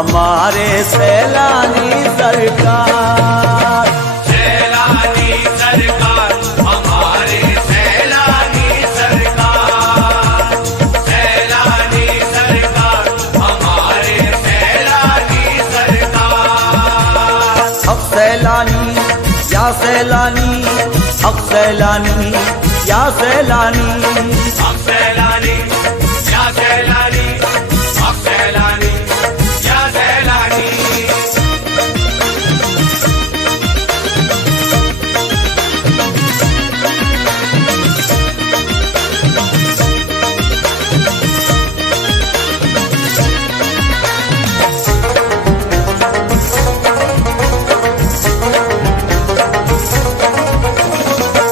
हमारे सैलानी सरकार। सैलानी सरकार हमारे सैलानी सरकार, सैलानी सरकार हमारे सैलानी सरकार। हक सैलानी या सैलानी, हक सैलानी या सैलानी, हक सैलानी या सैलानी, हक सैलानी या सैलानी।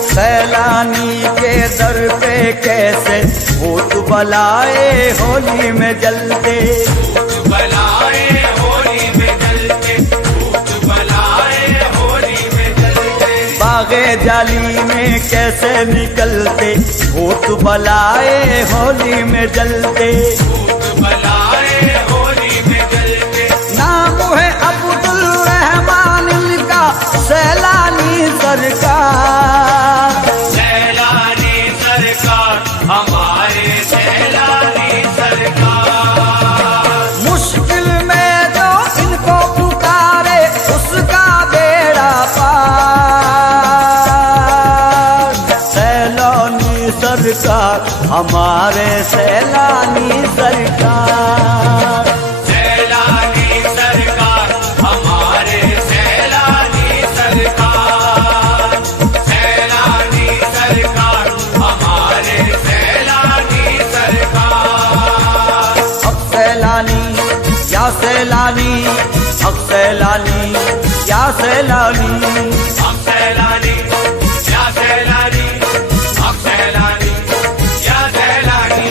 सैलानी के दर पे कैसे भूत बलाए होली में जलते, भूत बलाए होली में जलते, भूत बलाए होली में जलते। बागे जाली में कैसे निकलते, भूत बलाए होली में जलते। भूत बलाए होली में जलते। नाम है अब्दुल रहमान इनका सैलानी सरकार। सैलानी सरकार हमारे सैलानी सरकार। मुश्किल में जो इनको पुकारे उसका बेड़ा पार। सैलानी सरकार हमारे सैलानी सरकार। सैलानी सरकार हमारे सैलानी सरकार, सैलानी सरकार हमारे सैलानी सरकार। हक सैलानी या सैलानी, हक सैलानी या सैलानी, हक सैलानी या सैलानी, हक सैलानी या सैलानी।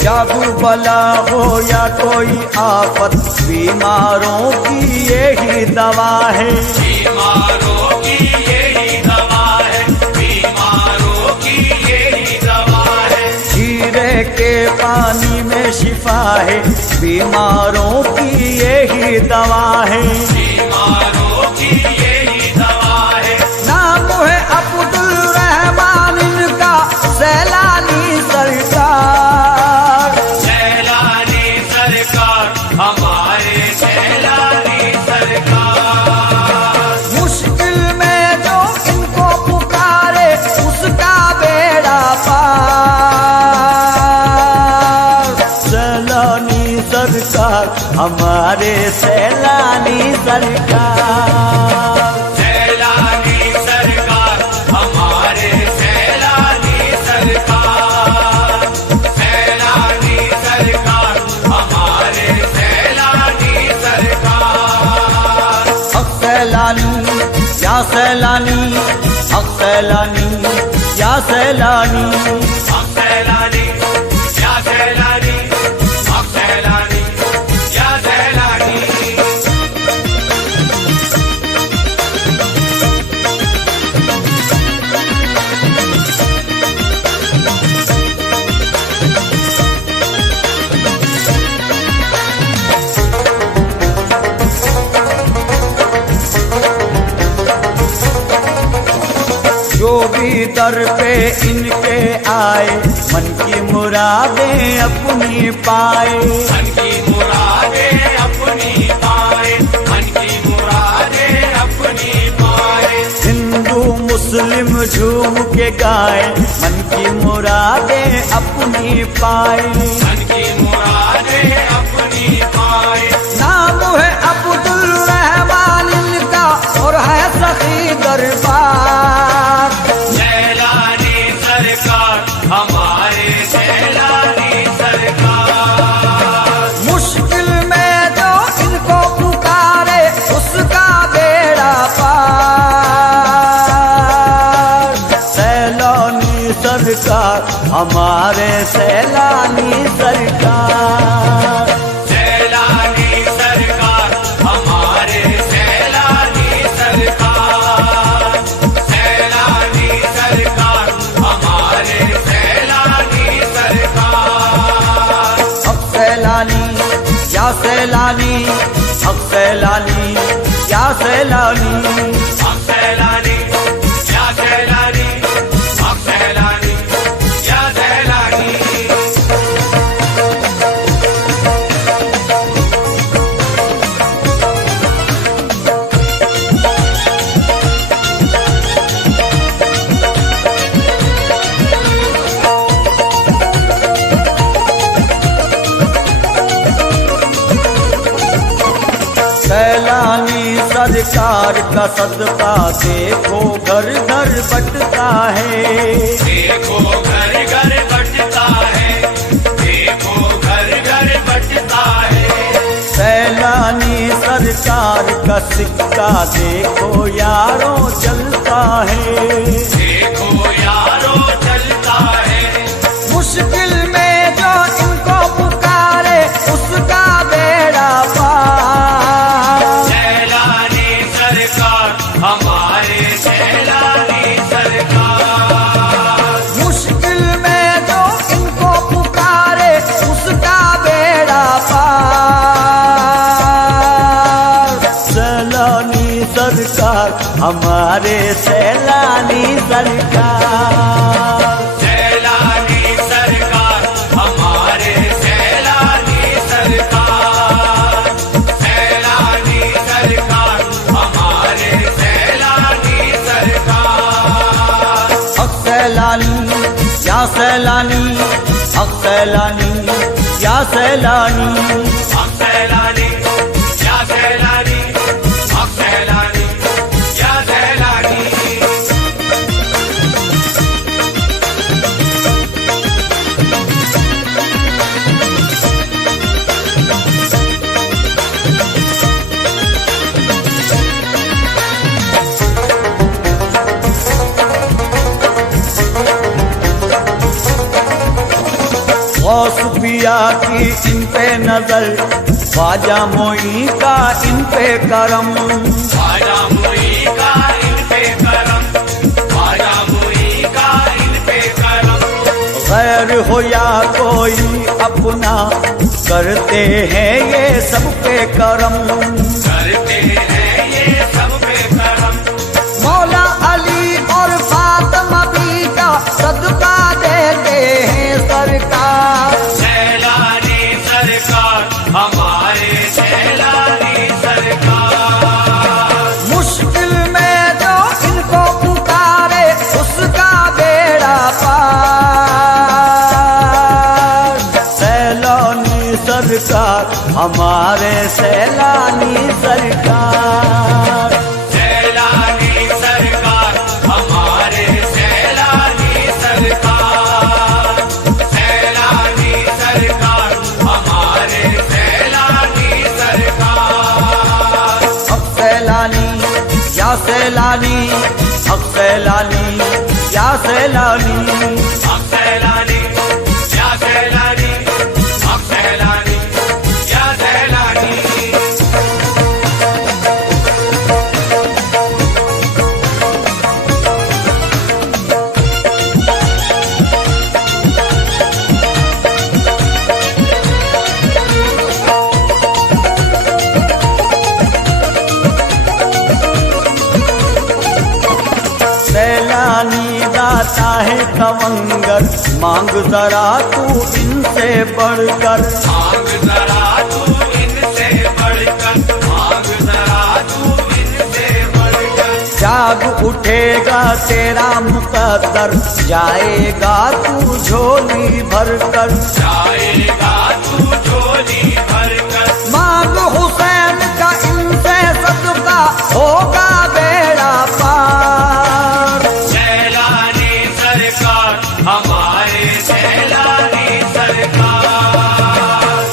जादू बला हो या कोई आफत, बीमारों की यही दवा है। बीमारों की यही दवा है, बीमारों की यही दवा है। जीरे के पानी में शिफा है, बीमारों की यही दवा है। बीमारों की यही दवा है। नाम है अब्दुल रहमान इनका सैलानी सरकार। सैलानी सरकार हमारे सैलानी सरकार। मुश्किल में जो इनको पुकारे उसका बेड़ा पार। सैलानी सरकार हमारे सैलानी सरकार। सैलानी सरकार हमारे सैलानी सरकार, सैलानी सरकार हमारे सैलानी सरकार। हक सैलानी या सैलानी, हक सैलानी या सैलानी, हक सैलानी या सैलानी, हक सैलानी या सैलानी। जो भी दर पे इनके आए मन की मुरादें अपनी पाए। मन की मुरादें अपनी पाए, मन की मुरादें अपनी पाए। हिंदू मुस्लिम झूम के गाए मन की मुरादें अपनी पाए। मन की मुरादें अपनी पाए। नाम है अब्दुल रहमान इनका और है सखी दरबार। सैलानी सरकार हमारे सैलानी सरकार। मुश्किल में जो इनको पुकारे उसका बेड़ा पार। सैलानी सरकार हमारे सैलानी सरकार। सैलानी सरकार हमारे सैलानी सरकार, सैलानी सरकार हमारे सैलानी सरकार। हक सैलानी या सैलानी, हक सैलानी या सैलानी, हक सैलानी या सैलानी, हक सैलानी या सैलानी। सैलानी सरकार का सदका देखो घर घर बटता है। देखो घर घर बटता है, देखो घर घर बटता है। सैलानी सरकार का सिक्का देखो यारों चलता है। देखो यारो चलता है, मुश्किल में जो इनको पुकारे उसका बेड़ा पार। सैलानी सरकार हमारे सैलानी सरकार। मुश्किल में जो इनको पुकारे उसका बेड़ा पार। सैलानी सरकार हमारे सैलानी सरकार। सैलानी सरकार हमारे सैलानी सरकार, सैलानी सरकार हमारे सैलानी सरकार। हक सैलानी या सैलानी, हक सैलानी या सैलानी, हक सैलानी या सैलानी, हक सैलानी या सैलानी। गौस पिया की इन पे नजर, ख्वाजा मोई का इन पे करम। ख्वाजा मुई का इन पे करम, ख्वाजा मुई का इन पे करम। गैर हो या कोई अपना करते हैं ये सब पे करम। करते हैं ये सब पे करम। मौला अली और फातिमा भी का सदका देते हैं सरकार। सैलानी सरकार हमारे सैलानी सरकार। मुश्किल में जो इनको पुकारे उसका बेड़ा पार। सैलानी सरकार हमारे सैलानी सरकार। सैलानी सरकार हमारे सैलानी सरकार, सैलानी सरकार हमारे सैलानी सरकार। हक सैलानी या सैलानी, हक सैलानी या सैलानी, हक सैलानी या सैलानी, हक सैलानी या सैलानी। सैलानी दाता है कवंगर, मांग जरा तू इनसे बढ़कर। मांग जरा तू इनसे बढ़कर, मांग जरा तू इनसे बढ़कर। जाग उठेगा तेरा मुकद्दर, जाएगा तू झोली भरकर। जाएगा तू झोली भरकर। मांग हुसैन का इनसे सदका होगा बेड़ा पार। सैलानी सरकार हमारे सैलानी सरकार।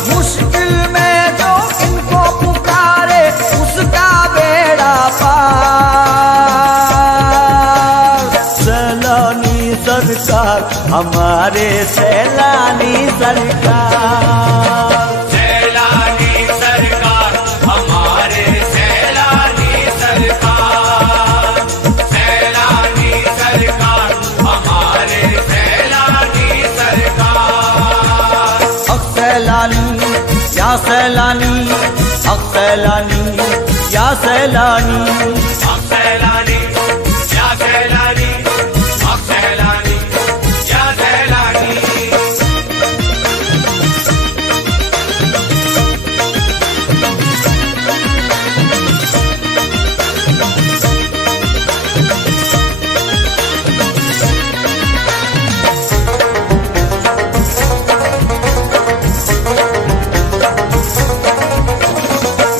मुश्किल में जो इनको पुकारे उसका बेड़ा पार। सैलानी सरकार हमारे सैलानी सरकार। सैलानी सरकार हमारे सैलानी सरकार, सैलानी सरकार हमारे सैलानी सरकार। सैलानी या सैलानी, सैलानी या सैलानी, सैलानी या सैलानी, सैलानी या सैलानी।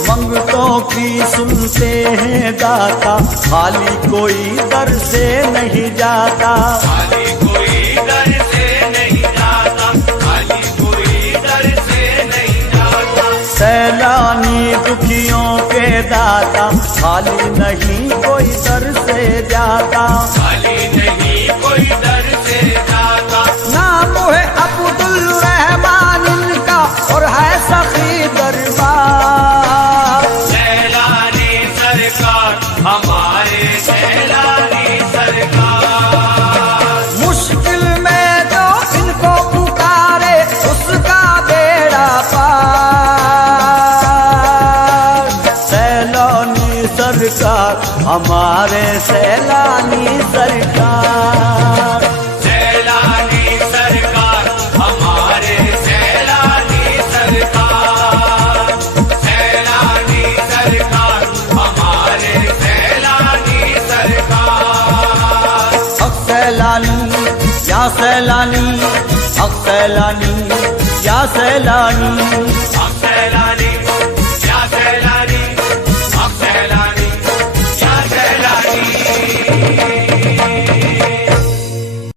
मंगतों की सुनते हैं दाता, खाली कोई दर से नहीं जाता। खाली कोई दर से नहीं जाता, खाली कोई दर से नहीं जाता। सैलानी दुखियों के दाता, खाली नहीं कोई दर से जाता। खाली नहीं कोई दर से जाता। नाम है अब्दुल रहमान इनका और है सखी दरबार। सैलानी सरकार हमारे सैलानी सरकार। मुश्किल में जो इनको पुकारे उसका बेड़ा पार। सैलानी सरकार हमारे सैलानी सरकार। सैलानी सरकार हमारे सैलानी सरकार, सैलानी सरकार हमारे सैलानी सरकार। सैलानी या सैलानी, सैलानी या सैलानी, सैलानी या सैलानी, सैलानी